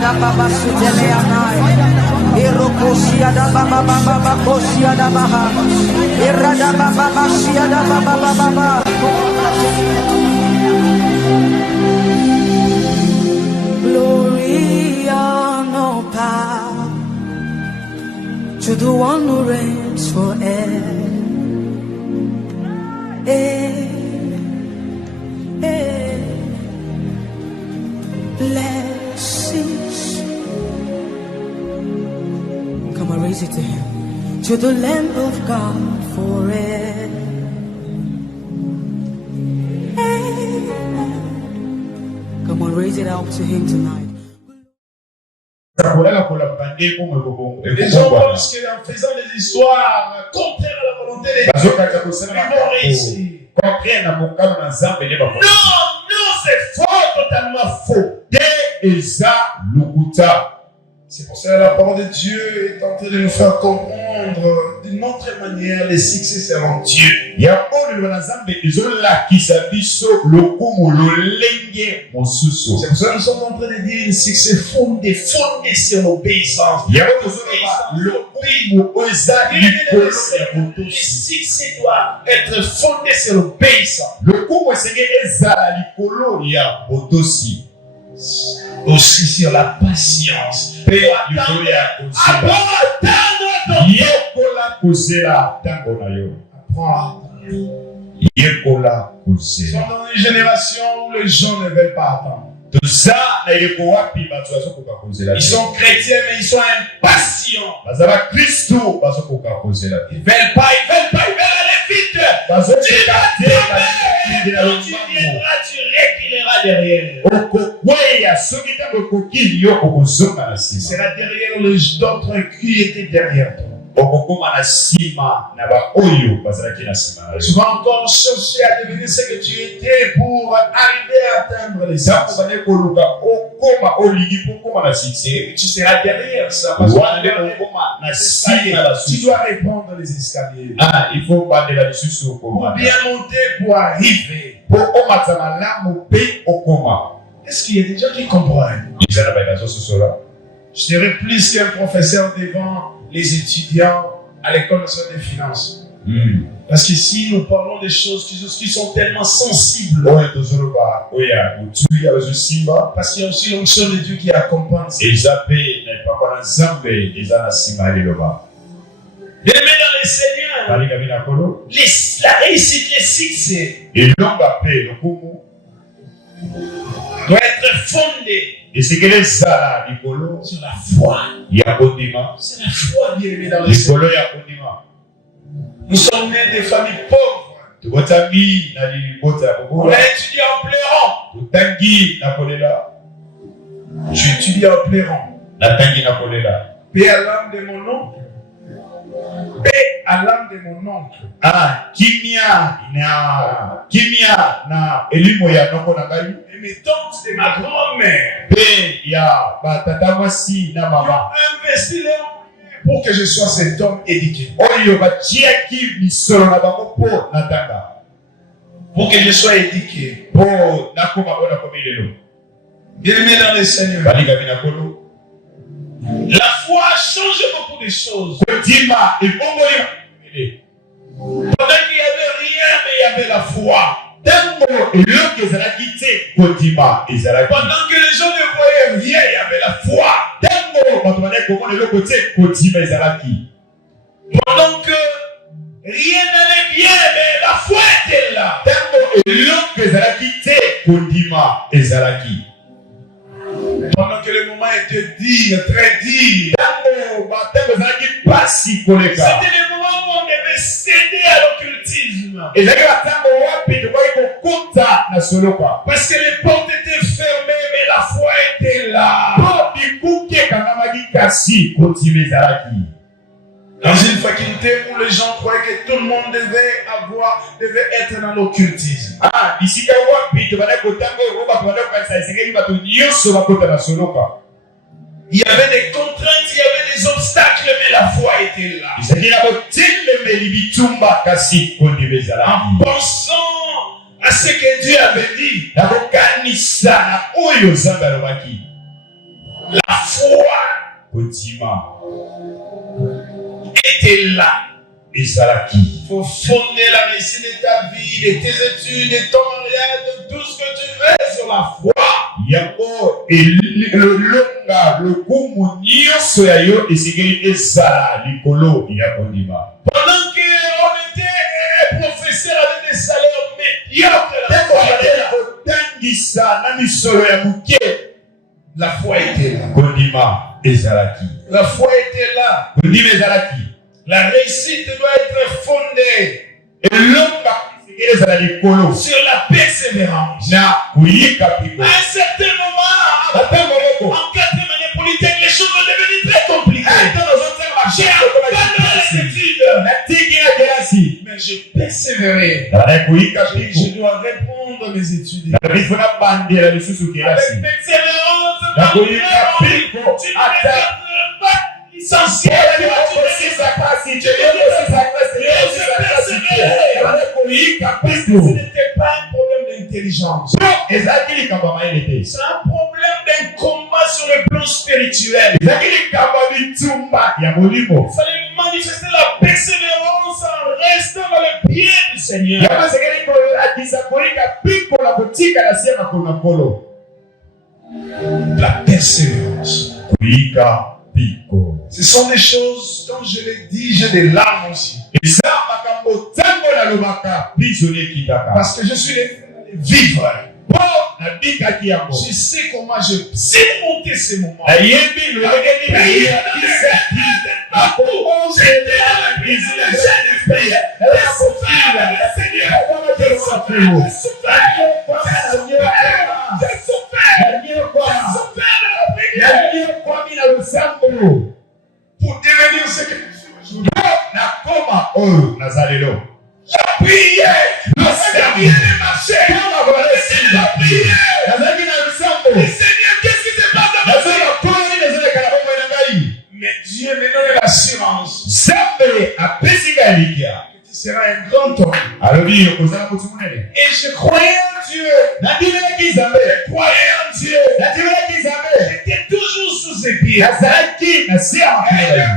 da baba sutele anai. Erokosia da baba baba kosia da baha. Erada baba basia da baba baba. Glory, honor, power to the one who reigns forever. Blessings. Come on, raise it to him. To the Lamb of God forever. Come on, raise it out to him tonight. Les gens pensent qu'en faisant des histoires contraires à la volonté de Dieu, ils vont réussir. Non, c'est faux, totalement faux. C'est pour ça que la parole de Dieu est en train de nous faire comprendre d'une autre manière les succès selon Dieu. C'est pour ça que nous sommes en train de dire un succès fondé sur l'obéissance. Le succès doit être fondé sur l'obéissance. Aussi sur la patience. Nous sommes dans une génération où les gens ne veulent pas attendre. Ils sont chrétiens mais ils sont impatients. Ils veulent pas, ils veulent aller vite. Tu viendras, tu reculeras derrière. Il sera derrière les d'autres qui étaient derrière toi. Souvent encore chercher à devenir ce que tu étais pour arriver à atteindre les hommes. Tu seras derrière ça. Parce que tu dois répondre les escaliers. Pour bien monter, pour arriver. Est-ce qu'il y a des gens qui comprennent? Je serai plus qu'un professeur devant les étudiants à l'école nationale des finances. Parce qu'ici, nous parlons des choses qui sont tellement sensibles. Parce qu'il y a aussi l'onction de Dieu qui accompagne. Bien-aimés dans le Seigneur, la réussite, le succès doit être fondé sur la foi. C'est la foi, bien-aimés dans le Seigneur. Nous sommes nés des familles pauvres. On a étudié en pleurant. J'ai étudié en pleurant. Paix à l'âme de mon oncle. Paix à l'âme de mon oncle. Et mes tantes de ma grand-mère. Ils ont investi leur pour que je sois cet homme éduqué. Pour que je sois éduqué. Bien-aimé dans le Seigneur. La foi a changé beaucoup de choses. Pendant qu'il n'y avait rien, mais il y avait la foi. Pendant que les gens ne voyaient rien, il y avait la foi. Pendant que rien n'allait bien, mais la foi était là. Pendant que le moment était dur, très dur. C'était le moment où on devait céder à l'occultisme. Parce que les portes étaient fermées, mais la foi était là. Dans une faculté où les gens croyaient que tout le monde devait être dans l'occultisme. Il y avait des contraintes, il y avait des obstacles, mais la foi était là. En pensant à ce que Dieu avait dit, la Kodima était là. ezalaki. Pour fonder la réussite de ta vie, de tes études, de ton mariage, de tout ce que tu veux sur la foi. Yango elonga lokumu nyonso ya yo esengeli ezala likolo ya kondima. Pendant qu'on était professeur avec des salaires médiocres, la foi était là. Kondima ezalaki. La foi était là. Kondima ezalaki. La réussite doit être fondée Elonga esengeli ezala likolo sur la persévérance. na kuyika À piko. un certain moment, en 4e année polytechnique, les choses vont devenir très compliquées. J'ai abandonné les études. Mais je persévérais. Je dois répondre à mes études. Avec persévérance, tu ne pas licencié. Parce que ce n'était pas un problème d'intelligence. C'est un problème d'un combat sur le plan spirituel. Il fallait manifester la persévérance en restant dans le pied du Seigneur. La persévérance. Ce sont des choses, comme je l'ai dit, j'ai des larmes aussi. Parce que je suis vivre. Je sais comment je sais monter ces moments. Pour devenir ce que je suis aujourd'hui. La prière, le Seigneur marché. La prière. Seigneur, qu'est-ce qui se passe dans ma vie? Mais Dieu me donne l'assurance que tu seras un grand homme. Et je croyais en Dieu. Je croyais en Dieu. J'étais toujours sous ses pieds. Et je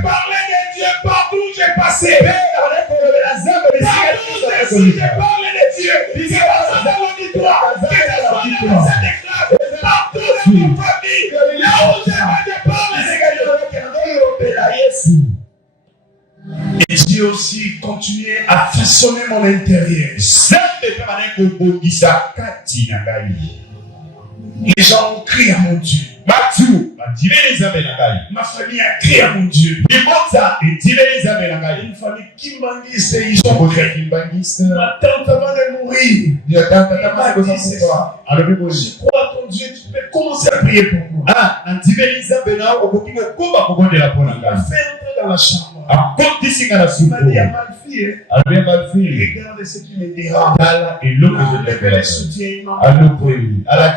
parlais de Dieu partout où j'ai passé. Partout où je parlais de Dieu. Que ce soit dans l'auditoire, que ce soit dans cette éclate, partout dans ma famille, là où je parlais de Dieu. Et Dieu aussi continuait à façonner mon intérieur. Les gens ont crié à mon Dieu. Ma famille a crié à mon Dieu. Une famille kimbangiste, ils ont crié. Ma tante avant de mourir, je crois à ton Dieu, tu peux commencer à prier pour moi. Il m'a fait entrer dans la chambre. Il m'a dit à ma fille, regarde ce qui me dérange. Le soutien, il m'a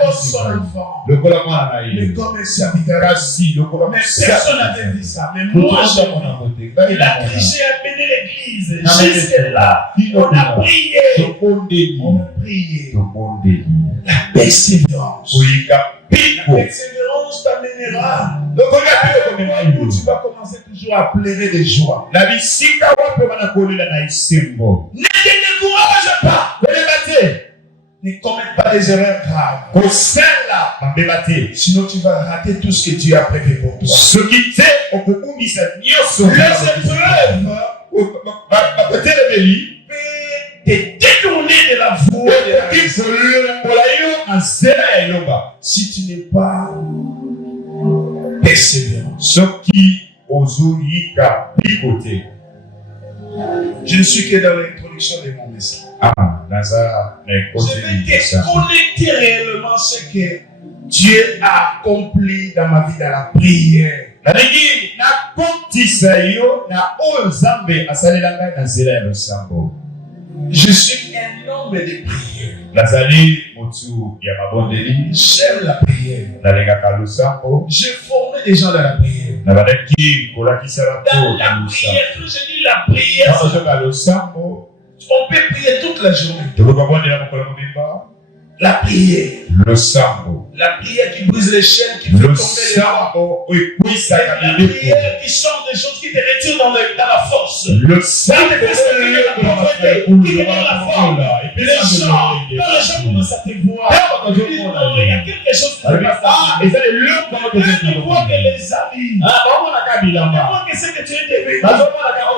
comme son enfant, mais comme un serviteur. Mais personne n'avait dit ça. Mais moi, il a triché à mener l'église. Jusque là, on a prié. On a prié. La persévérance. La persévérance t'amènera. Où tu vas commencer toujours à pleurer de joie. Ne te décourage pas. Ne commette pas des erreurs graves. Sinon tu vas rater tout ce que Dieu a prévu pour toi. Les épreuves te détourner de la voie de la réussite. Si tu n'es pas persévérant. Je ne suis que dans l'introduction de mon message. Je vais te connecter réellement ce que Dieu a accompli dans ma vie dans la prière. Je suis un homme de prière. J'aime la prière. J'ai formé des gens dans la prière. Dans la prière, quand je dis la prière, on peut prier toute la journée. La prière, La prière qui brise les chaînes, qui fait tomber les morts. La prière qui change des choses, qui te retire dans la force. Le Ça te fait sortir de la pauvreté, qui te donne la forme. Les gens, quand les gens commencent à te voir, ils disent non, il y a quelque chose qui se passe. Ils ne voient que les habits. Ils ne voient que ce que tu es devenu.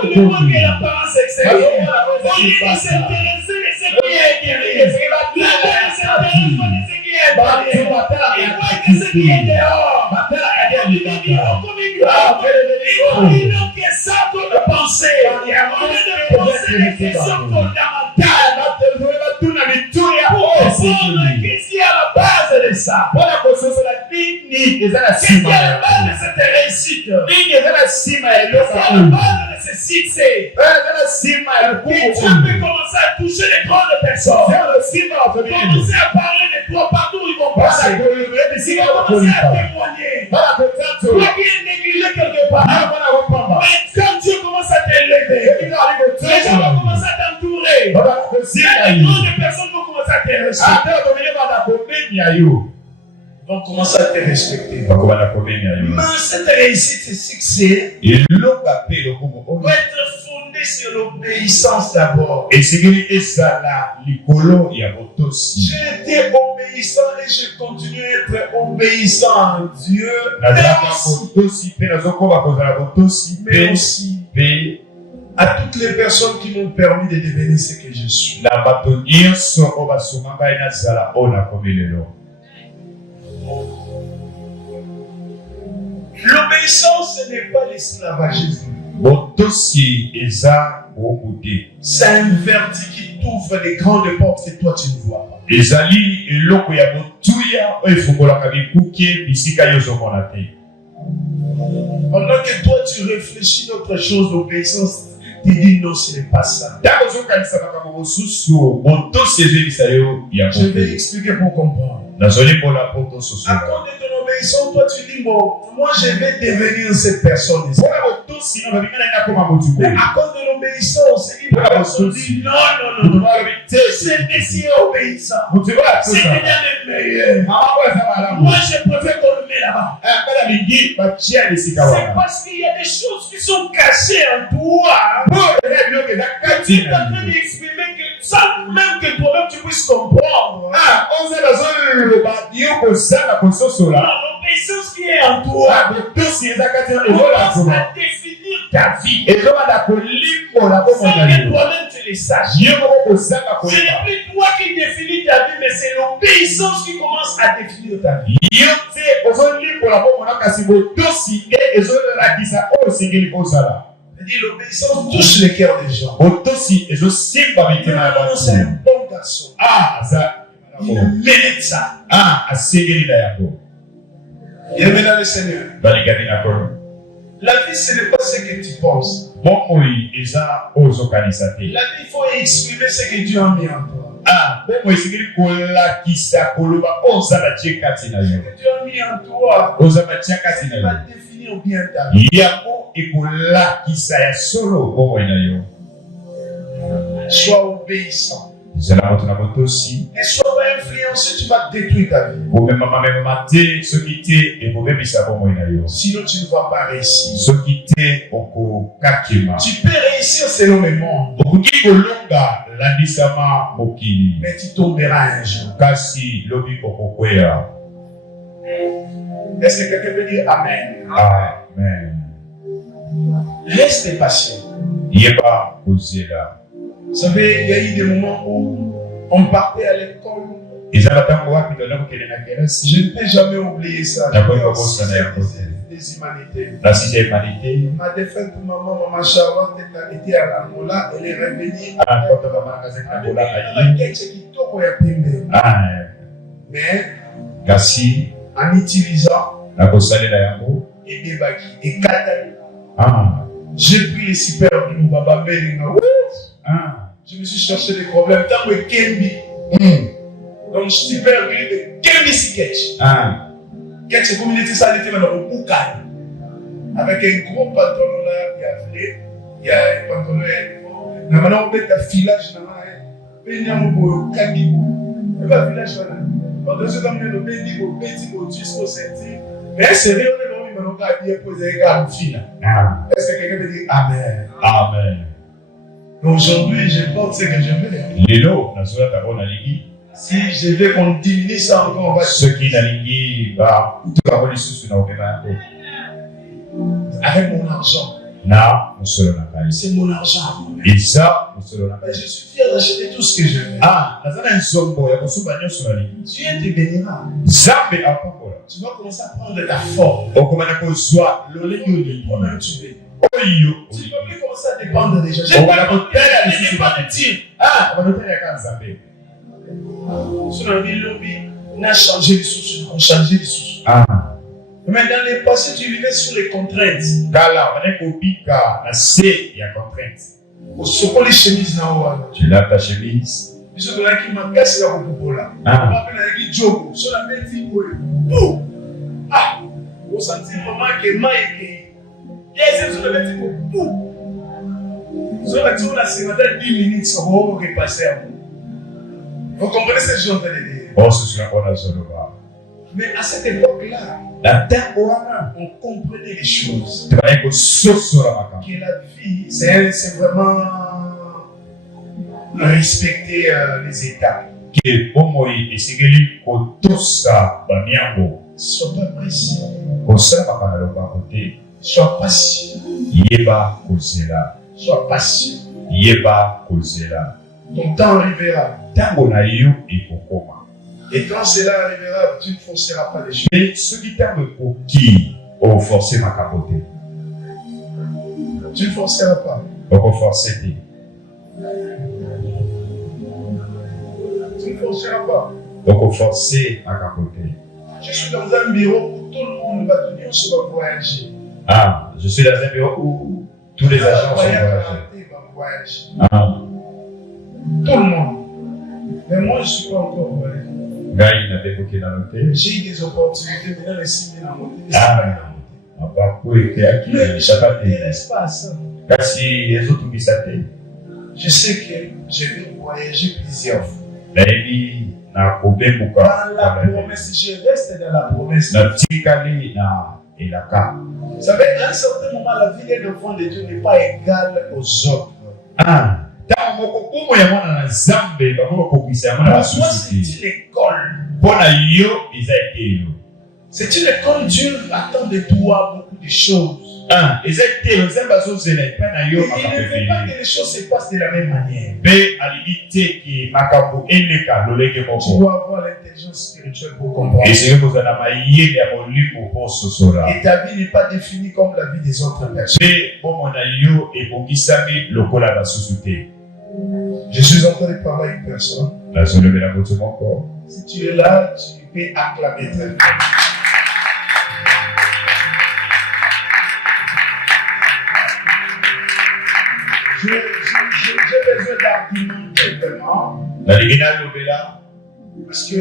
Ils ne voient que l'apparence extérieure. On dit de s'intéresser de ce qui est intérieur. La terre s'intéresse pas de ce qui est intérieur. Ils voient que ce qui est dehors. Ils n'ont que ça pour le penser. Au lieu de penser les questions fondamentales. Pour comprendre qu'est-ce qui est à la base de ça. Qu'est-ce qui est à la base de cette réussite. Qu'est-ce qui est à la base de ce succès. Et tu peux commencer à toucher les grandes personnes. Commencer à parler de toi partout où ils vont passer. Ils vont commencer à témoigner. Toi qui es négligé quelque part. Mais quand Dieu commence à t'élever, les gens vont commencer à t'entourer. Les grandes personnes vont commencer à te respecter. Ils vont commencer à te respecter. Mais cette réussite, ce succès, doit être fondé sur l'obéissance d'abord. J'ai été obéissant et je continue à être obéissant à Dieu. Mais aussi à toutes les personnes qui m'ont permis de devenir ce que je suis. L'obéissance, ce n'est pas l'esclavagisme. C'est un verdict qui t'ouvre les grandes portes que toi tu ne vois pas. Pendant que toi tu réfléchis d'autre chose, l'obéissance te dit non, ce n'est pas ça. Je vais expliquer pour comprendre. À cause de ton obéissance, toi tu dis bon, moi je vais devenir cette personne. Mais à cause de l'obéissance, une personne dit non, c'est décidé obéissant. C'est déjà le meilleur. Moi je préfère qu'on le mette là-bas. C'est parce qu'il y a des choses qui sont cachées en toi. Que tu es en train d'exprimer que ça, même que toi-même tu puisses comprendre. L'obéissance qui est en toi commence à définir ta vie. Sans que toi-même tu le saches. Ce n'est plus toi qui définis ta vie, mais c'est l'obéissance qui commence à définir ta vie. L'obéissance touche le cœur des gens. C'est un bon garçon. Il mérite ça. Bienvenue dans le Seigneur. La vie, ce n'est pas ce que tu penses. La vie, il faut exprimer ce que Dieu a mis en toi. Ce que Dieu a mis en toi, il va définir bien ta vie. Sois obéissant. Ne sois pas influencé, tu vas détruire ta vie. Sinon, tu ne vas pas réussir. Tu peux réussir selon les mondes, mais tu tomberas un jour. Est-ce que quelqu'un peut dire Amen? Amen. Reste patient. Vous savez, il y a eu des moments où on partait à l'école. Je ne peux jamais oublier ça. Des humanités. Ma défunte maman Charlotte était à Angola. Elle est revenue. Mais en utilisant et j'ai pris les super de mon baba Belinga. Je me suis cherché des problèmes. Tant que Kembi. Donc, super de Kembi Sketch. Sketch, c'est comme il était ça, il était maintenant au Boukan. Avec un gros pantalon là, il y a un pantalon. Maintenant, on met un filage là. Il y a un village là. Pendant ce temps, le béni au petit au jusqu'au septième. Mais c'est vrai, on est maintenant qu'à dire poser un fil. Est-ce que quelqu'un peut dire Amen? Amen. Aujourd'hui, je porte ce que je veux. Lelo, na sola ta bona ligi. Si je veux qu'on diminue ça encore, on va. Ce qui na ligi, bah, tout ka boni susu na okema yako. Avec mon argent. Na, musolo na kai. C'est mon argent. Et ça, musolo na kai. Je suis fier d'acheter tout ce que je veux. Ah, nazana nsombo ya kosuba nyoso na ligi. Dieu te bénira. Zambe apokola. Tu vas commencer à prendre ta forme. Okomana kozwa lolenge oli. Toi-même, tu veux. Oyo. Tu ne peux plus commencer à dépendre des gens. Je ne peux pas de Dieu. Ah, on va noter la Nzambe. Sur la vie, on a changé les sources. On a changé les sources. Ah. Mais dans les passés, tu vivais sous les contraintes. Kala, on est kobika na se ya contrainte. Au soko les chemises na owa. Tu laves ta chemise. Biso de la qui m'a cassé la popola. On va appeler la qui jogo. Sur la bêtise, pou. Ah. Au sentiment que maïke. Yes, sur la bêtise, pou. Sur la tour, la sénateur 10 minutes, ça va repasser à vous. Vous comprenez ce que je suis en train de dire? Oh, ce sera on a Zoloba. Mais à cette époque-là, on comprenait les choses. Que la vie, c'est vraiment respecter les états. Sois pas pressé. Sois patient. Sois patient. Ton temps arrivera. Et quand cela arrivera, tu ne forceras pas les choses. Mais ce qui t'aime qui ont forcé ma capote. Tu ne forceras pas. On forcer. Tu ne forceras pas. On forcer ma capote. Je suis dans un bureau où tout le monde va venir se voyager. Ah, je suis dans un bureau où tous les agents sont voyager. Ah. Tout le monde. Mais moi, je ne suis pas encore voyagé. J'ai eu des opportunités, maintenant les 6 000 à monter. Mais je ne m'intéresse pas à ça. Je sais que je vais voyager plusieurs fois. Dans la promesse, je reste dans la promesse. Vous savez, à un certain moment, la vie d'un enfant de Dieu n'est pas égale aux autres. Ah. C'est une école. C'est une école, Dieu attend de toi beaucoup de choses. Il ne veut pas que les choses se passent de la même manière. Tu dois avoir l'intelligence spirituelle pour comprendre. Et ta vie n'est pas définie comme la vie des autres personnes. Je suis en train de parler à une personne. Si tu es là, tu peux acclamer très bien. J'ai besoin d'argumenter vraiment. Parce que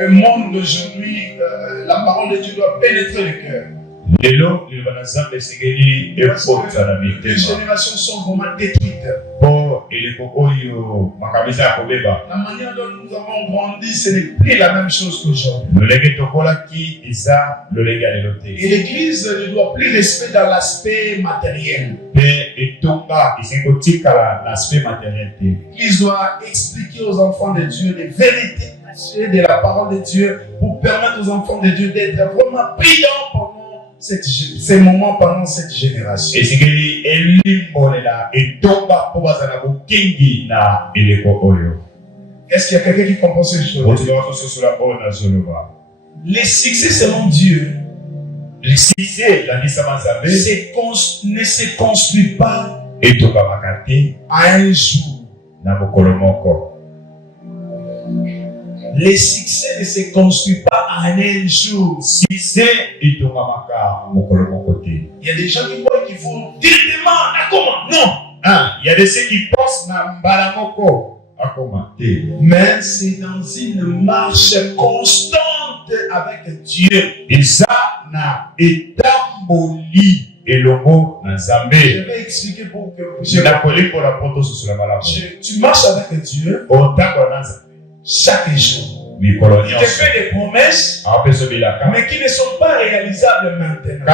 le monde d'aujourd'hui, la parole de Dieu doit pénétrer le cœur. Les générations sont vraiment détruites. La manière dont nous avons grandi, ce n'est plus la même chose qu'aujourd'hui. Et l'Église ne doit plus rester dans l'aspect matériel. L'Église doit expliquer aux enfants de Dieu les vérités de la parole de Dieu pour permettre aux enfants de Dieu d'être vraiment brillants pendant ces moments, pendant cette génération. Est-ce qu'il y a quelqu'un qui comprend ces choses? Les succès selon Dieu ne se construit pas à un jour. Les succès ne se construisent pas à un jour. Il y a des gens qui croient qu'il faut directement à comment? Non. Il y a des gens qui pensent mais c'est dans une marche constante avec Dieu. Je vais expliquer pour que tu marches avec Dieu chaque jour. Il te fait des promesses, mais qui ne sont pas réalisables maintenant.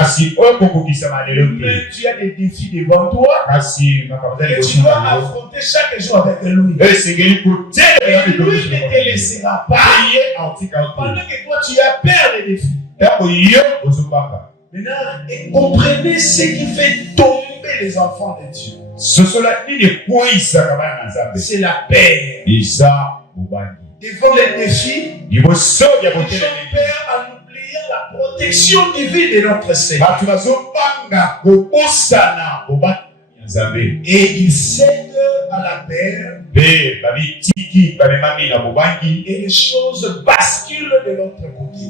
Mais tu as des défis devant toi que tu dois affronter chaque jour avec lui. Et lui ne te laissera pas pendant que toi tu as peur des défis. Maintenant, comprenez ce qui fait tomber les enfants de Dieu. C'est la paix. Devant les défis, ils sont pères en oubliant la protection divine de notre Seigneur. Et ils cèdent à la paix. Et les choses basculent de l'autre côté.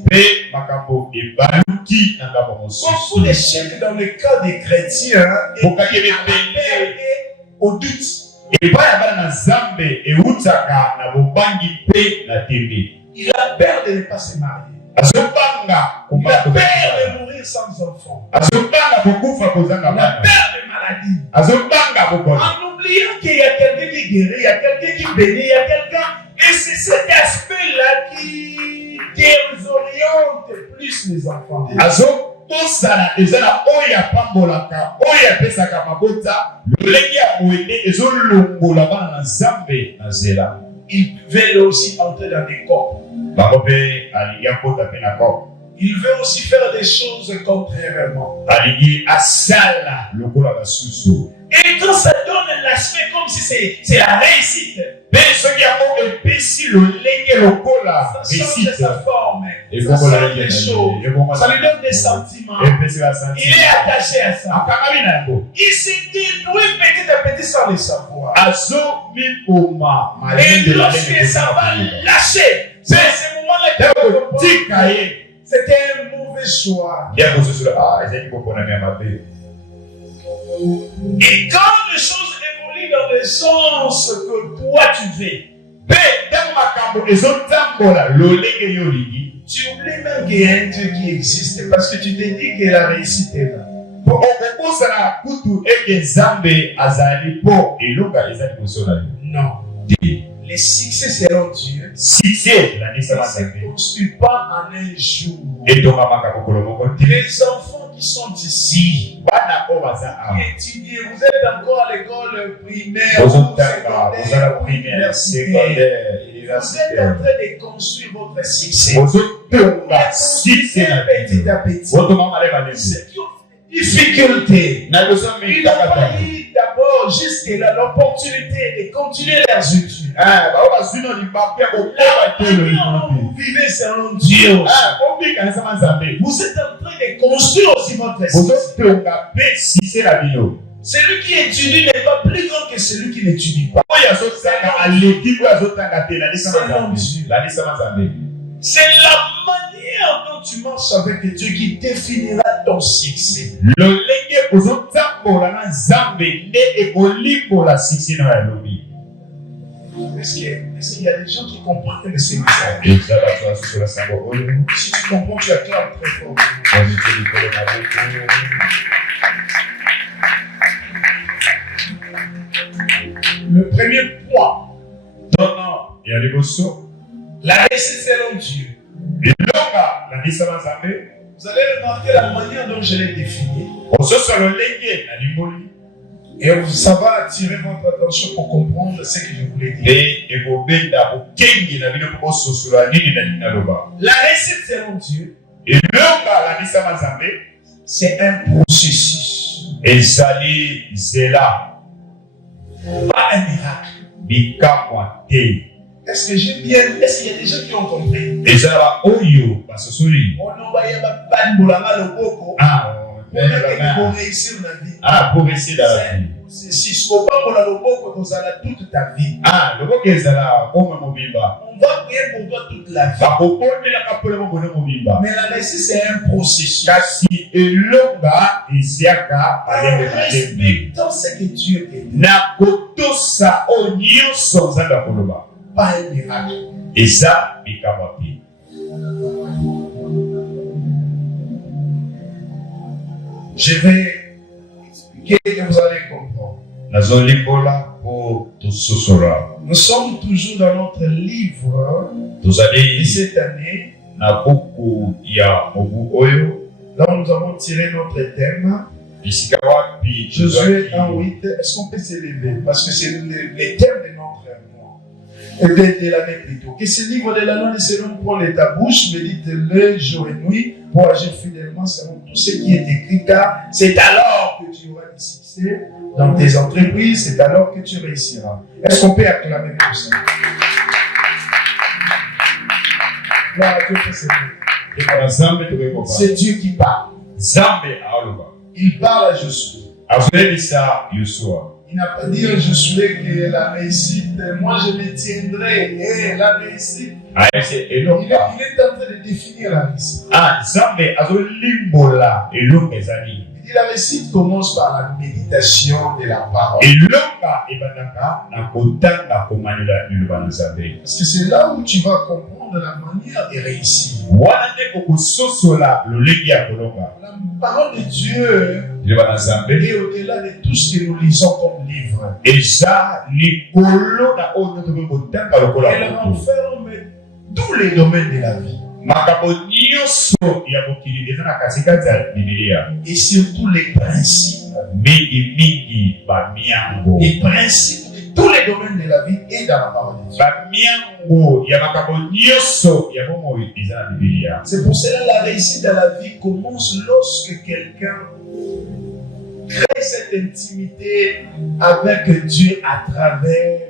Beaucoup d'échecs dans le cas des chrétiens et la paix est au doute. Il a peur de ne pas se marier. Il a peur de mourir sans enfant. Il a peur de maladie. En oubliant qu'il y a quelqu'un qui guérit, il y a quelqu'un qui bénit, il y a quelqu'un. Et c'est cet aspect-là qui oriente plus les enfants. Ils veulent aussi entrer dans des corps. Il veut aussi faire des choses contrairement. Et quand ça donne l'aspect comme si c'est la réussite, ça change sa forme, ça change les choses, ça lui donne des sentiments. Il est attaché à ça. Il s'est détruit petit à petit sans le savoir. Et lorsque ça va lâcher, c'est ce moment-là qu'il c'était un mauvais choix. Et quand les choses évoluent dans le sens que toi tu veux, tu oublies même qu'il y a un Dieu qui existe parce que tu te dis que la réussite est là. Non. Les succès seront Dieu. Ne se construit pas en un jour. Les enfants qui sont ici, qui étudient, vous êtes encore à l'école primaire, secondaire, vous êtes en train de construire votre succès. Petit à petit. C'est une difficulté. Ils n'ont pas eu d'abord jusque-là l'opportunité de continuer leurs études. Vous vivez selon Dieu. Vous êtes en train de construire aussi votre succès. Celui qui étudie n'est pas plus grand que celui qui n'étudie pas. C'est la manière dont tu marches avec Dieu qui définira ton succès. Est-ce qu'il y a des gens qui comprennent ces messages? Si tu comprends, tu acclames très fort. Le premier point. La réussite selon Dieu. Vous allez remarquer la manière dont je l'ai définie. Et ça va attirer votre attention pour comprendre ce que je voulais dire. La réussite selon Dieu, c'est un processus. Pas un miracle. Est-ce que j'ai bien. Est-ce qu'il y a des gens qui ont compris? Pour réussir la vie. Pour réussir la vie. Si je ne peux pas pour la toute ta vie. On va prier pour toi toute la vie. Mais la réussite, c'est un processus. Respectons ce que Dieu te dit. Pas un miracle. Et ça, je vais expliquer et vous allez comprendre. Nous sommes toujours dans notre livre de cette année. Là où nous avons tiré notre thème. Josué 1:8. Est-ce qu'on peut s'élever? Parce que c'est le thème de notre mois. De l'année plutôt. Que ce livre de la loi ne se non point de ta bouche, médite-le jour et nuit pour agir fidèlement selon tout ce qui est écrit, car c'est alors que tu auras du succès dans tes entreprises, c'est alors que tu réussiras. Est-ce qu'on peut acclamer pour ça? Gloire à Dieu pour ce livre. C'est Dieu qui parle. Il parle à Josué. Il n'a pas dit à Josué que la réussite, moi je me tiendrai. Et la réussite, il est en train de définir la réussite. Il dit la réussite commence par la méditation de la parole. Parce que c'est là où tu vas comprendre la manière de réussir. La parole de Dieu est au-delà de tout ce que nous lisons comme livre. Elle renferme tous les domaines de la vie. Et surtout les principes. Les principes de tous les domaines de la vie et dans la parole de Dieu. C'est pour cela que la réussite dans la vie commence lorsque quelqu'un crée cette intimité avec Dieu à travers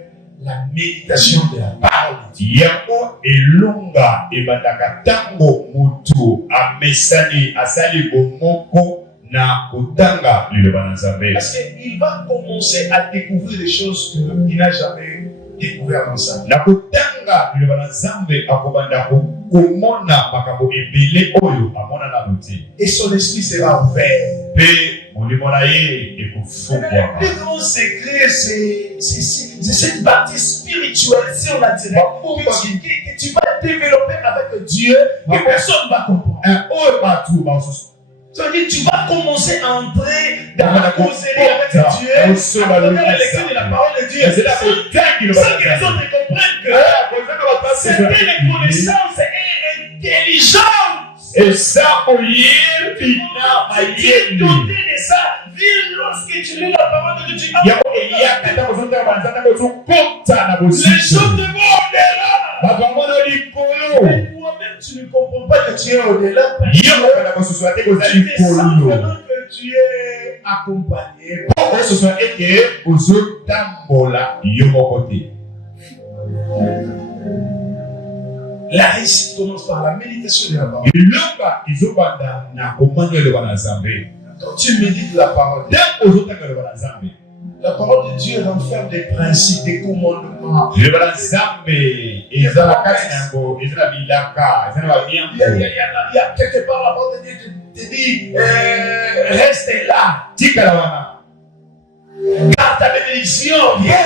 la méditation de la parole de Dieu. Parce qu'il va commencer à découvrir des choses qu'il n'a jamais découvert dans sa vie. Et son esprit sera ouvert. Le plus grand secret, c'est cette partie spirituelle, si on la dirait, que tu vas développer avec Dieu, que personne ne va comprendre. C'est-à-dire, tu vas commencer à entrer dans la causerie avec Dieu, à travers la lecture de la parole de Dieu, sans que les autres comprennent que certaines connaissances et intelligence. Et ça, tu es doté de ça. Viens lorsque tu lis la parole de Dieu. Les choses de au-delà. Mais toi-même, tu ne comprends pas que tu es au-delà. Tu te sens vraiment que tu es accompagné. La réussite commence par la méditation de la parole. Quand tu médites la parole, la parole de Dieu renferme des principes, des commandements. Il y a quelque part la parole de Dieu te dit reste là. Car ta bénédiction vient.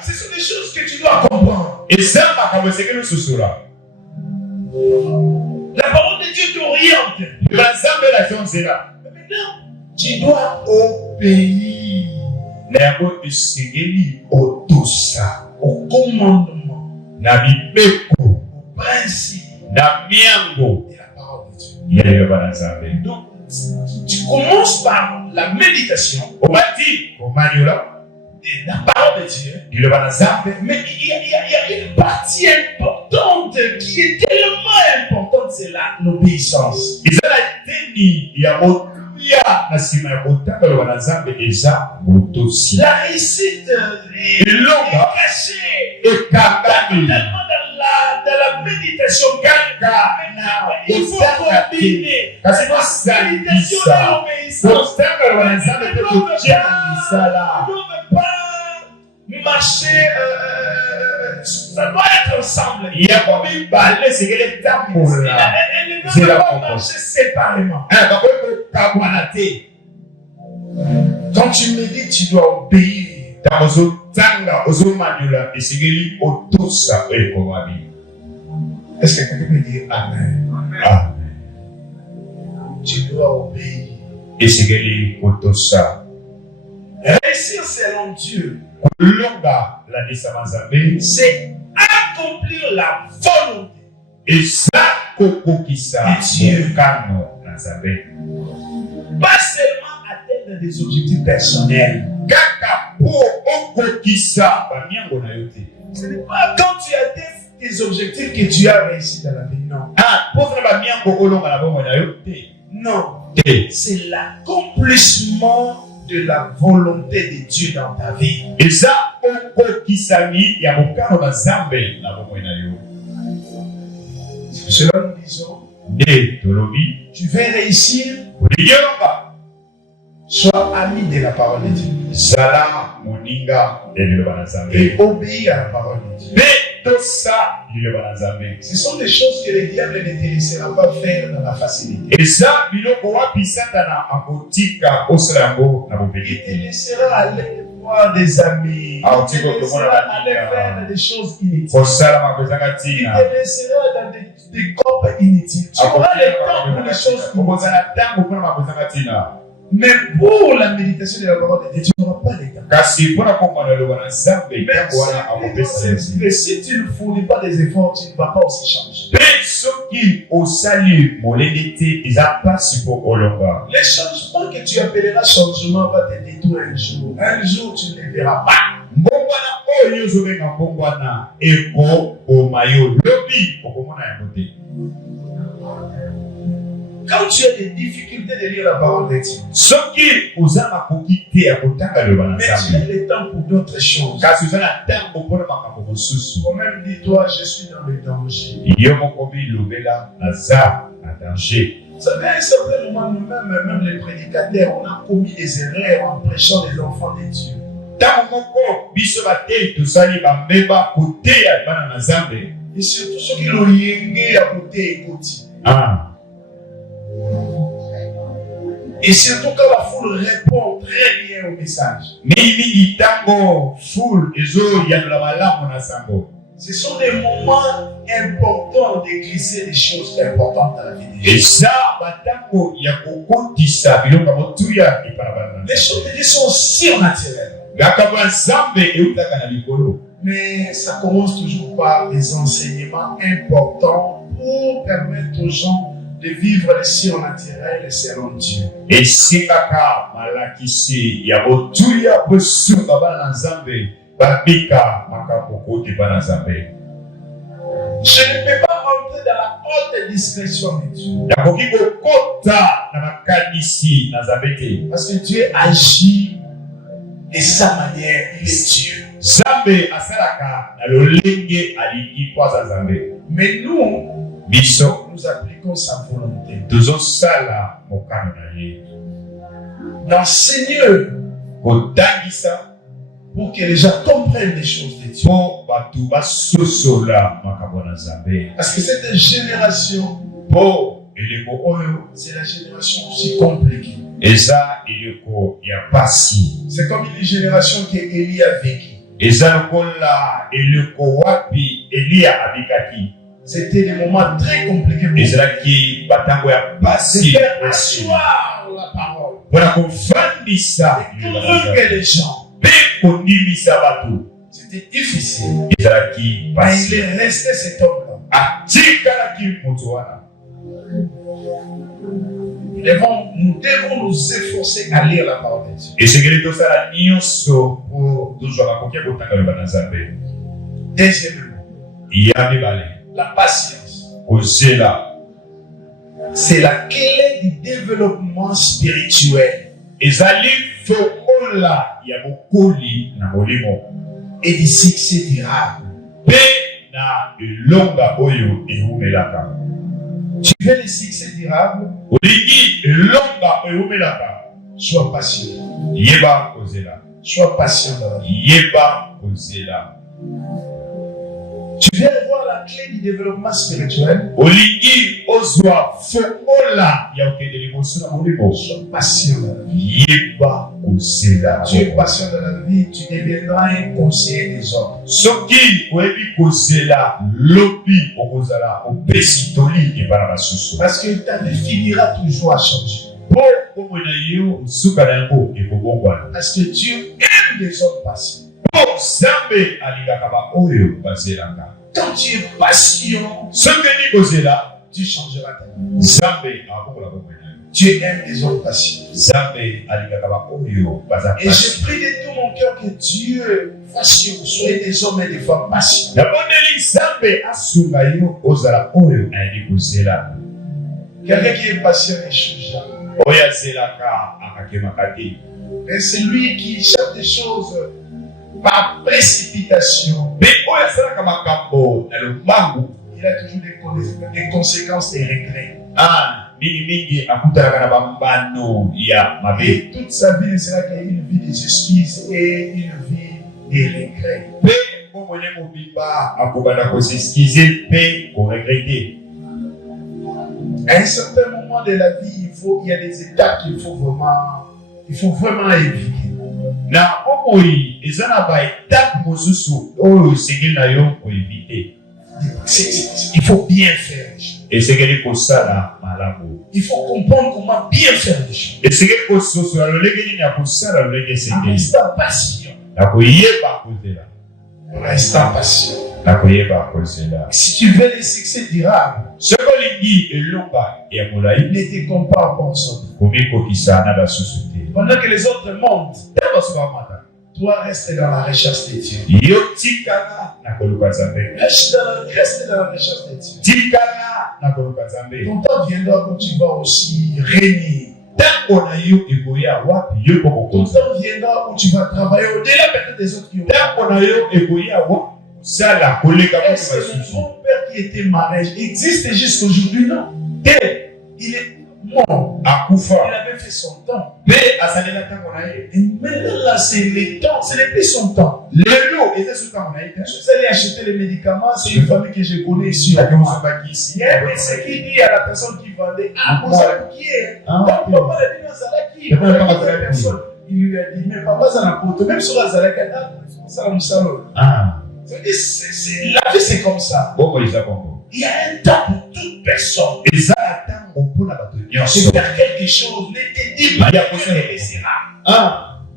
Ce sont des choses que tu dois comprendre. La parole de Dieu t'oriente. Mais maintenant, tu dois obéir au commandement, au principe de la parole de Dieu. Donc, tu commences par la méditation de la parole de Dieu. Mais il y a une partie importante qui est tellement importante, c'est l'obéissance. La réussite est cachée totalement dans la méditation. Il faut combiner la méditation et l'obéissance. On ne peut pas marcher, ça doit être ensemble. Elle ne peut pas marcher séparément. Quand tu médites, tu dois obéir. Est-ce que quelqu'un peut dire Amen? Amen. Tu dois obéir. Réussir selon Dieu, c'est accomplir la volonté. Et ça, Pas seulement atteindre des objectifs personnels. Ce n'est pas quand tu atteins tes objectifs que tu as réussi dans la vie. Non. Non. C'est l'accomplissement de la volonté de Dieu dans ta vie. Et ça, C'est cela nous disons. Tu veux réussir, sois ami de la parole de Dieu. Et obéis à la parole de Dieu. Ce sont des choses que le diable ne te laissera pas faire dans la facilité. Il te laissera aller voir des amis. Il te laissera aller faire des choses inutiles. Il te laissera dans des groupes inutiles. Tu auras le temps pour les choses inutiles. Mais pour la méditation de la parole de Dieu, tu n'auras pas le temps. Mais si tu ne fournis pas des efforts, tu ne vas pas aussi changer. Les changements que tu appelleras changement va te détruire un jour. Un jour, tu ne les verras pas. Quand tu as des difficultés de lire la parole de Dieu, mais tu as le temps pour d'autres choses. Toi-même, dis-toi, je suis dans le danger. Vous savez, à un certain moment, nous-mêmes, même les prédicateurs, on a commis des erreurs en prêchant les enfants de Dieu. Et surtout ceux qui l'ont yégué à côté écoute. Et surtout quand la foule répond très bien au message. Ce sont des moments importants de glisser des choses importantes dans la vie des gens. Les choses de Dieu sont surnaturelles. Mais ça commence toujours par des enseignements importants pour permettre aux gens de vivre le surnaturel selon Dieu. Et si kaka malakisi ya botuya busunga bana nzambe babika makapoko te bana nzambe. Je ne peux pas entrer dans la haute discrétion de Dieu. Parce que Dieu agit de sa manière, il est Dieu. Mais nous appliquons sa volonté. D'enseigner pour que les gens comprennent les choses de Dieu. Parce que cette génération, c'est la génération aussi compliquée. C'est comme une génération qu'Élie a vécu. C'était des moments très compliqués pour eux. C'était asseoir la parole. Convaincre les gens. C'était difficile. Mais il est resté cet homme-là. Nous devons nous efforcer à lire la parole de Dieu. Deuxièmement, la patience. C'est la clé du développement spirituel et du succès durable. Tu veux le succès durable? Sois patient. Sois patient dans la vie. Tu viens de voir la clé du développement spirituel. Sois patient dans la vie. Tu es patient dans la vie, tu deviendras un conseiller des hommes. Parce que ta vie finira toujours à changer. Parce que Dieu aime les hommes patients. Quand tu es patient, tu changeras ta vie. Dieu aime les hommes patients. Et je prie de tout mon cœur que Dieu fasse que vous soyez des hommes et des femmes patients. Quelqu'un qui est patient n'échoue jamais. Et c'est lui qui cherche des choses par précipitation. Il a toujours des conséquences et regrets. Et toute sa vie ne sera qu'une vie des excuses et une vie des regrets. À un certain moment de la vie, il y a des étapes qu'il faut vraiment éviter. Il faut bien faire les choses. Il faut comprendre comment bien faire les choses. En restant patient. Restant patient. Si tu veux des succès durables, ne te compare pas aux autres. Pendant que les autres montent, toi reste dans la recherche de Dieu. Reste dans la recherche de Dieu. Ton temps viendra quand tu vas aussi régner. Ton temps viendra où tu vas travailler au-delà peut-être des autres qui ont. Est-ce que mon père qui était marié existe jusqu'aujourd'hui? Non. Il est mort. Il avait fait son temps. Et maintenant là, c'est le temps. Ce n'est plus son temps. Je suis allé acheter les médicaments. C'est une famille que je connais ici. Il y a un médecin qui dit à la personne qui vendait: ah, vous savez qui est? Donc, papa l'a dit dans Zalaki. Il lui a dit: mais papa, ça n'a pas. Même sur la Zalaki, ça n'a pas. La vie, c'est comme ça. Il y a un temps pour toute personne. C'est faire quelque chose, ne te dis pas que tu le laisseras.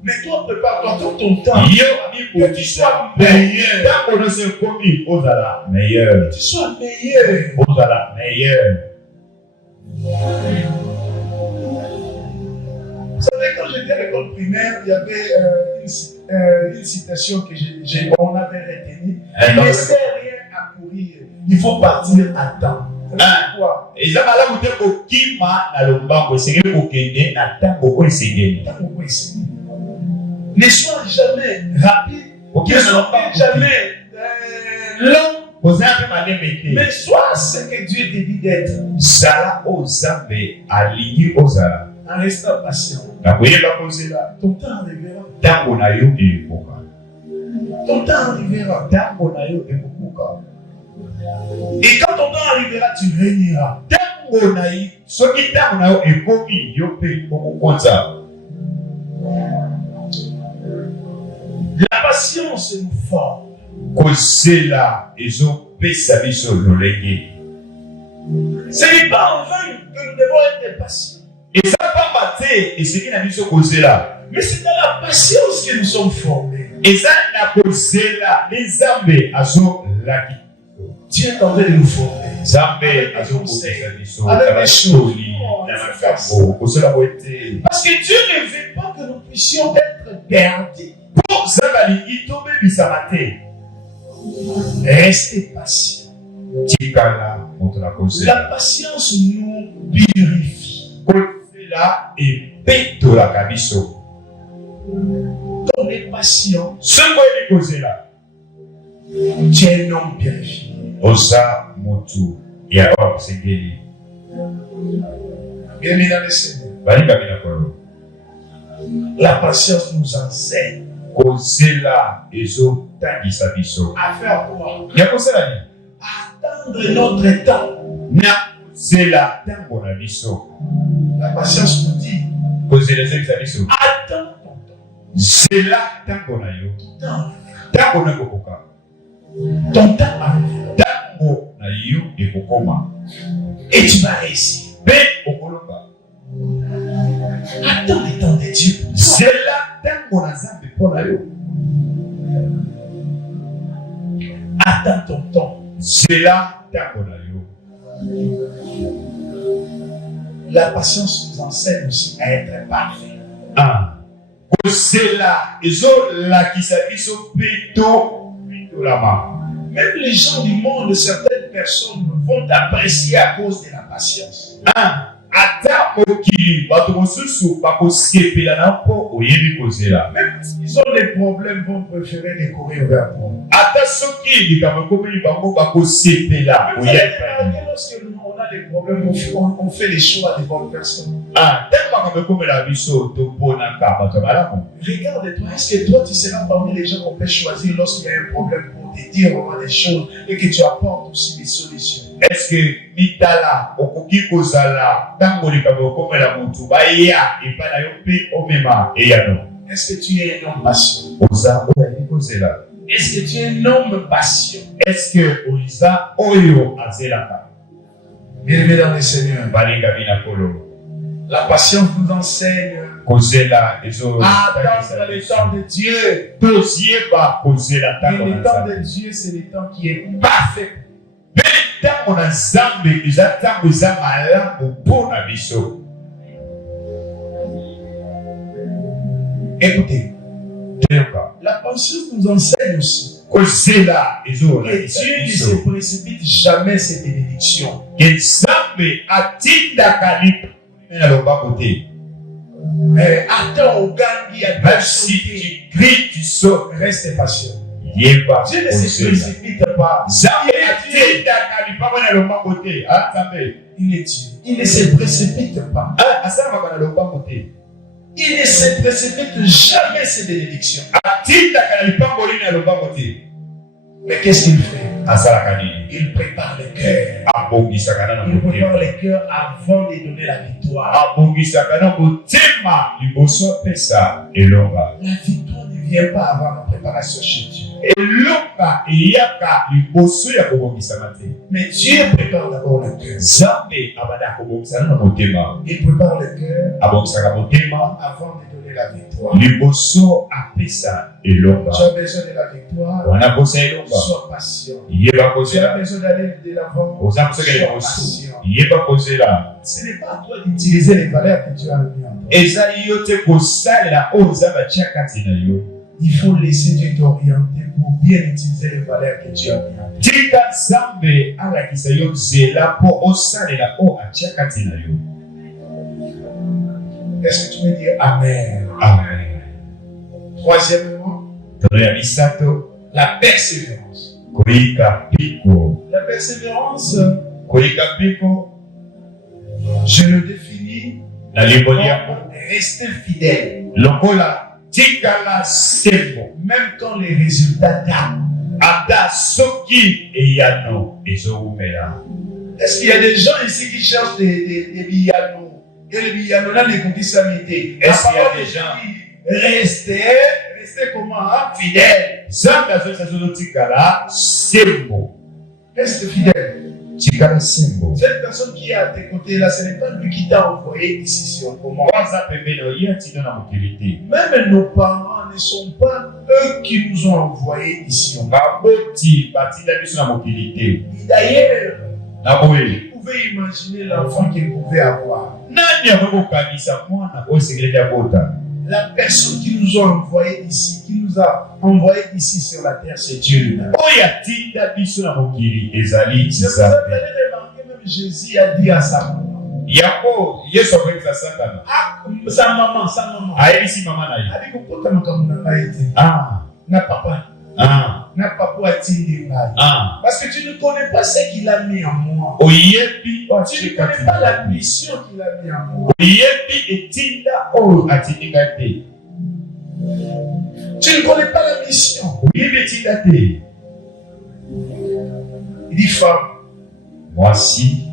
Mais toi, prépare-toi tout ton temps. Que tu sois meilleur. Que tu sois meilleur. Vous savez, quand j'étais à l'école primaire, il y avait une citation que on avait retenue. Il ne sert rien à courir. Il faut partir à temps. Pourquoi? Ne sois jamais rapide. Ne sois jamais long. Mais sois ce que Dieu te dit d'être. En restant patient. Ton temps arrivera. Ton temps arrivera. Et quand ton temps arrivera, tu régneras. La patience nous forme. Ce n'est pas en vain que nous devons être patients. Mais c'est dans la patience que nous sommes formés. Dieu est en train de nous former. Avec des choses. Parce que Dieu ne veut pas que nous puissions être perdus. Restez patients. La patience nous purifie. Quand on est patient, tu es un homme purifié. Bien-aimés dans le Seigneur, la patience nous enseigne à faire quoi? Attendre notre temps. La patience nous dit: attends ton temps. Ton temps arrivera. Et tu vas réussir. Attends le temps de Dieu. C'est là tant qu'on a ça pour la yo. Attends ton temps. C'est là tant qu'on a yo. La patience nous enseigne aussi à être parfait. Ah. C'est là. Ils ont là qui s'habillent sur plutôt là-bas. Même les gens du monde, certaines personnes vont t'apprécier à cause de la patience. Ah. Ata mokili bato mosusu bakosepela na mpo oyebi kozela. Même s'ils ont des problèmes, vont préférer les courir vers toi. Ata soki likambo ekomeli bango bakosepela Vous avez oyebi. remarqué, lorsque on a des problèmes, on fait les choix des bonnes personnes. Ah, tellement makambo ekomela biso toponaka bato ya malamu. Regarde-toi, est-ce que toi tu seras parmi les gens qu'on peut choisir lorsqu'il y a un problème pour te dire vraiment des choses et que tu apportes aussi des solutions? Est-ce que mitala okoki kozala tango likambo ekomela mutu baya epai na yo mpe omema eyano? Est-ce que tu es un homme patient? Oza oyebi kozela. Est-ce que tu es un homme patient? Est-ce que oza oyo azelaka? Bien-aimé dans le Seigneur, Balingami na kolo. la patience nous enseigne Kozela ezo à attendre le temps de Dieu. tozieba kozela Et tango le na temps de Nzambe. Dieu, c'est le temps qui est parfait. Mpe ntango na Nzambe eza ntango eza malamu mpo na biso. Écoutez, Toyoka. la patience nous enseigne aussi Kozela que ezolakisa Dieu ne biso se précipite jamais ses bénédictions. ke Nzambe atindaka lipa na lobako te. Attends au gang qui a Même si tu cries, tu sautes, reste patient. yeba Dieu ne se kozela. précipite pas. Nzambe atindaka lipa na lobako te. Ah, Nzambe. Il est Dieu. Il ne se précipite pas. Ah, asalamaka na lobako te. Il ne se précipite jamais ses bénédictions. Atindaka na lipango lini na lobako te. Mais qu'est-ce qu'il fait? Asalaka nini? Il prépare le cœur. Abongisaka na Il prépare motema. le cœur avant de donner la victoire. Abongisaka na motema liboso apesa elonga. La victoire ne vient pas avant la préparation chez Dieu. Elonga eyaka liboso ya kobongisama te. Mais Dieu prépare d'abord le cœur. Nzambe abanda kobongisana na motema. Il prépare le cœur Abongisaka motema avant de donner la victoire. liboso apesa elonga. Tu as besoin de la victoire. Wana kosa elonga. Sois patient. Yeba Tu as kozela. besoin d'aller de l'avant. Oza kosakela Sois liboso. patient. Yeba kozela. Ce n'est pas à toi d'utiliser les valeurs que Dieu a mis en toi. Eza yo te kosalela oyo Nzambe atia kati na yo. Il faut laisser Dieu t'orienter pour bien utiliser les valeurs que Dieu a mis en toi. Tika Nzambe alakisa yo nzela mpo osalela oyo atia kati na yo. Est-ce que tu veux dire Amen? Amen. Troisièmement, Tolo ya misato, la persévérance. koyika mpiko. La persévérance, Koyika mpiko je le définis na limboli yango comme rester fidèle, lokola tikala sembo même quand les résultats tardent. ata soki eyano ezowumela. Est-ce qu'il y a des gens ici qui cherchent des billanos? Et les billanos là, les cookies samité. Est-ce qu'il y a des gens? Restez comment? Hein? Fidèle. Nzambe azoyisa biso tikala sembo. Reste fidèle. Tikala sembo. Cette personne qui est à tes côtés là, ce n'est pas lui qui t'a envoyé ici sur comment. Waza pembeni oye atino na mokili te. Même nos parents ne sont pas eux qui nous ont envoyés ici. Baboti batinda biso na mokili te. D'ailleurs, Na boye vous pouvez imaginer l'enfant qu'il pouvait avoir. nani akokokanisa mwana oyo esengelaki abota? La personne qui nous a envoyés ici, qui nous a envoyés ici sur la terre, c'est Dieu lui-même. oyo atinda biso na mokili ezali C'est pour ça que vous allez remarquer, même Jésus a dit à sa maman, yango yesu akoyebisa satana sa maman, ayebisi mama na ye a dit que pour ta maman n'a pas été, ah n'a papa, ah n'a pas pu atteindre là. ah Parce que tu ne connais pas ce qu'il a mis en moi. oyebi Tu ne connais pas la mission qu'il a mis en moi. oyebi etinda oyo atindinga te Tu ne connais pas la mission. oyebi etinda te. Il dit, femme, mwasi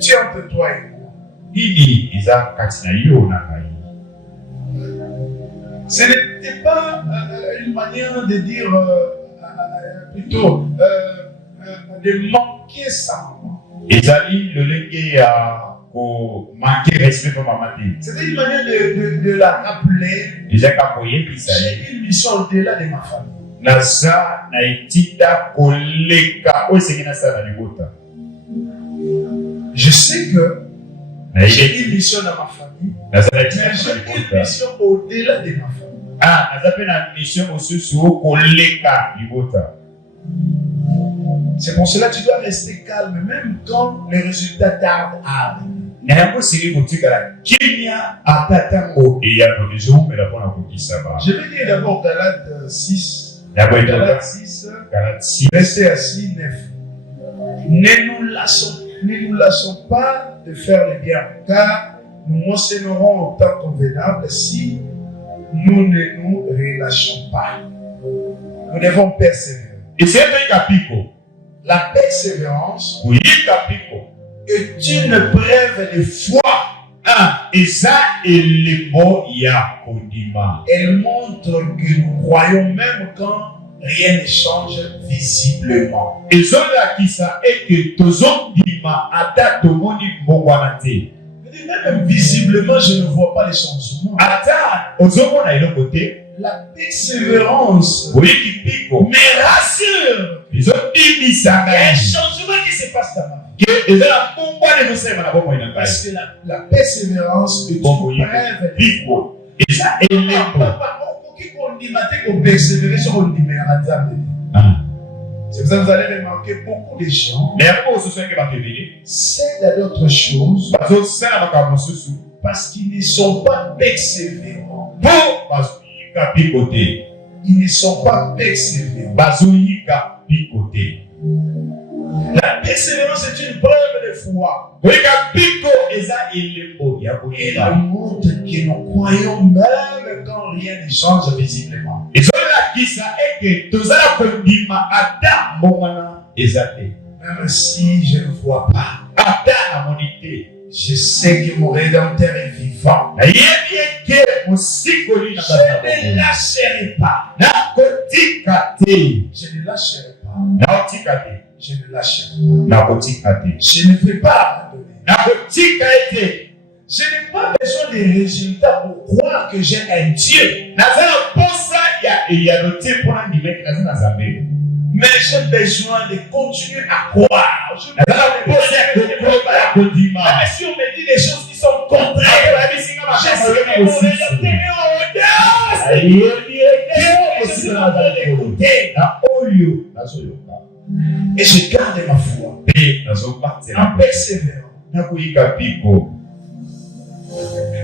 tu es entre toi et moi. nini eza kati na yo na ngai? Ce n'était pas une manière de dire, plutôt, de manquer sa maman. ezali lolenge ya manquer respect pour maman. C'était une manière de la rappeler. J'ai une mission au-delà de ma famille. Naza na itida koleka osengi sala libota. Je sais que j'ai une mission dans ma famille, mais j'ai une mission au-delà de ma famille. Ah, naza na mission mosusu koleka libota. C'est pour cela que tu dois rester calme même quand les résultats tardent à arriver. Je vais dire d'abord Galates 6. Galates 6. Verset assis 9. Ne nous lassons pas de faire le bien, car nous mentionnerons au temps convenable si nous ne nous relâchons pas. Nous devons persévérer. La persévérance est une preuve de foi. Elle montre que nous croyons même quand rien ne change visiblement. Même visiblement, je ne vois pas les changements. La persévérance me rassure. Il y a un changement qui se passe dans ma vie. Parce que la persévérance est une preuve de foi. C'est pour ça que vous allez remarquer beaucoup de gens cèdent à d'autres choses parce qu'ils ne sont pas persévérants. Ils ne sont pas persévérants. La persévérance est une preuve de foi. Elle montre que nous croyons même quand rien ne change visiblement. Même si je ne vois pas, je sais que mon Rédempteur est vivant. Je ne lâcherai pas. Je ne lâcherai pas. Je ne lâcherai pas. Je ne vais pas abandonner. Je n'ai pas besoin des résultats pour croire que j'ai un Dieu. Mais j'ai besoin de continuer à croire. Si on me dit des choses qui sont contraires, j'essaie de me et je garde ma foi en persévérant.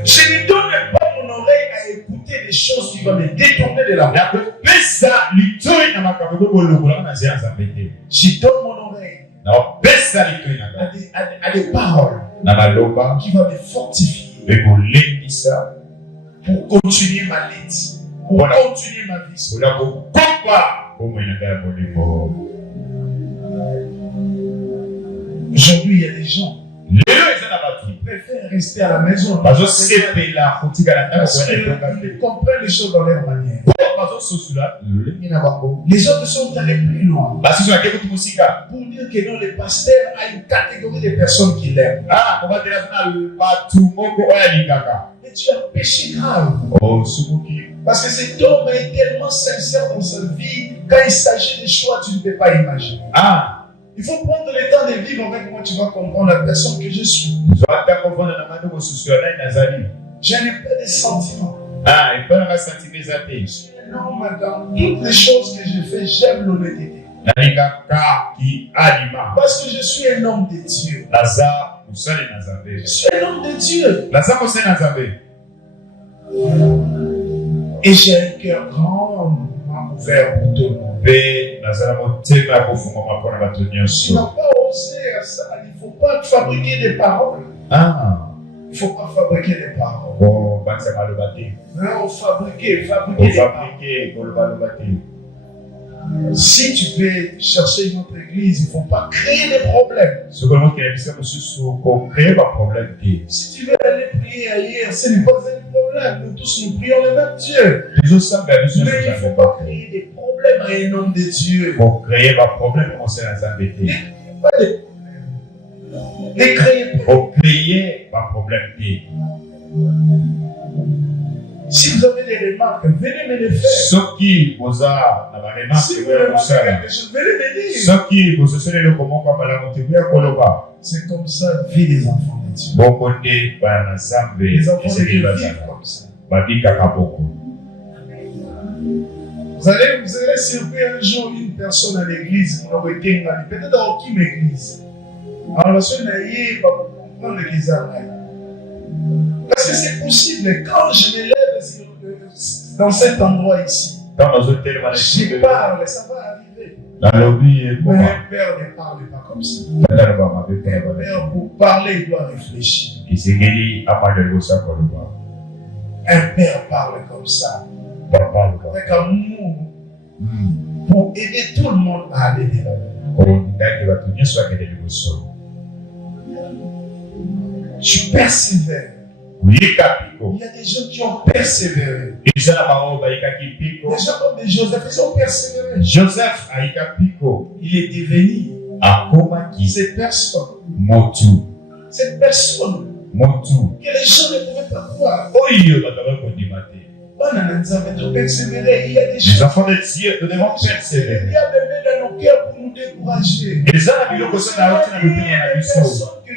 Je ne donne pas mon oreille à écouter des choses qui vont me détourner de la voie. Je donne mon oreille à des paroles qui vont me fortifier pour continuer ma lutte, pour continuer ma vie. Aujourd'hui, il y a des gens qui préfèrent rester à la maison parce qu'ils comprennent les choses dans leur manière. Les autres sont allés plus loin pour dire que non, le pasteur a une catégorie de personnes qui l'aiment. Mais tu as péché grave. Parce que cet homme est tellement sincère dans sa vie, quand il s'agit des choix, tu ne peux pas imaginer. Il faut prendre le temps de vivre avec moi, tu vas comprendre la personne que je suis. Je n'ai pas de sentiments. Je suis un homme dans toutes les choses que je fais, j'aime l'honnêteté. Parce que je suis un homme de Dieu. Je suis un homme de Dieu. Et j'ai un cœur grand ouvert pour tout le monde. Tu n'as pas osé à ça. Il ne faut pas fabriquer des paroles. Il ne faut pas fabriquer des paroles. Non, fabriquer des paroles. Si tu veux chercher une autre église, il ne faut pas créer des problèmes. Si tu veux aller prier ailleurs, ce n'est pas un problème. Nous tous nous prions le même Dieu. Mais il ne faut pas créer des problèmes à un homme de Dieu. Il n'y a pas de problème. Ne créez pas. Pour créer un problème. Si vous avez des remarques, venez me les faire. Ce qui vous a la remarque, Si vous remarquez quelque chose, venez me dire. ce qui vous a sonné le comment comme la montée, C'est comme ça, vie des enfants de Dieu. bon côté, par ensemble, Les enfants de c'est Dieu qui va vivent ça. comme ça. Babi kakaboko. Vous allez surprendre un jour une personne à l'église, peut-être dans qui église. Alors, la soeur Naïe va comprendre qu'ils arrivent. Parce que c'est possible, quand je me lève dans cet endroit ici, Dans nos hôtels, je parle, ça va arriver. dans lobby et Mais comment. un père ne parle pas comme ça. Un père, pour parler, il doit réfléchir. Un père parle comme ça, avec amour, pour aider tout le monde à aller de l'avant. Tu persévères. Il y a des gens qui ont persévéré. Des gens comme des Joseph, ils ont persévéré. Joseph Aïka Pico, Il est devenu Akomaki, cette personne. Motu, Cette personne Motu. que les gens ne pouvaient pas croire. Oyo bataba kondimate. On a persévéré. Il y a des Les choses. enfants de Dieu, nous devons Il persévérer. y a des bébés dans nos cœurs pour nous décourager. Et les hommes biloko sana na otina Il y a des personnes que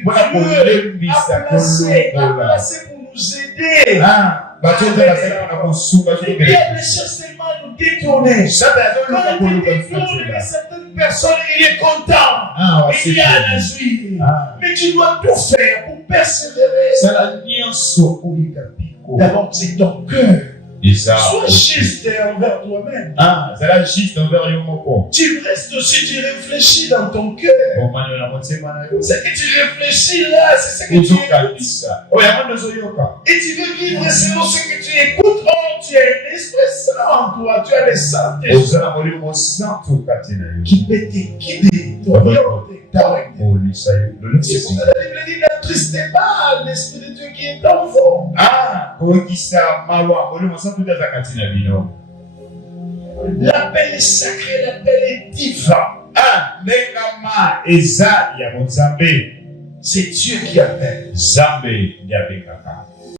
Dieu a placées pour nous aider. Ah, bato tala sa na kosu bato Et puis il cherche tellement à nous détourner. Sata zo Quand luka il koluka détourne mfutula. certaines personnes, il est content. Ah, Il y a la wasi. joie. Ah, Mais tu dois tout faire pour persévérer. sala nyonso kulika piko. D'abord, c'est ton cœur. Isa. Sois juste envers toi-même. Ah, sala juste envers yo moko. Tu restes aussi, tu réfléchis dans ton cœur. Omanyo na motema na yo. Ce que tu réfléchis là, c'est ce que tu Uzo écoutes. kabisa. Oya mando zo yoka. Et tu veux vivre selon ce que tu écoutes. Oh, tu as un esprit saint en toi. Tu as le Saint-Esprit Ozala molimo santo katina yo. qui peut te guider, t'orienter, t'arrêter. Olisa yo. C'est pour ça que la Bible dit, n'attristez pas l'Esprit de Dieu qui est en vous. Ah, kokisa mawa molimo santo daza katina bino. L'appel est sacré, l'appel est divin. Ah, ndengama eza ya Nzambe. C'est Dieu qui appelle. Nzambe ndiye abengaka.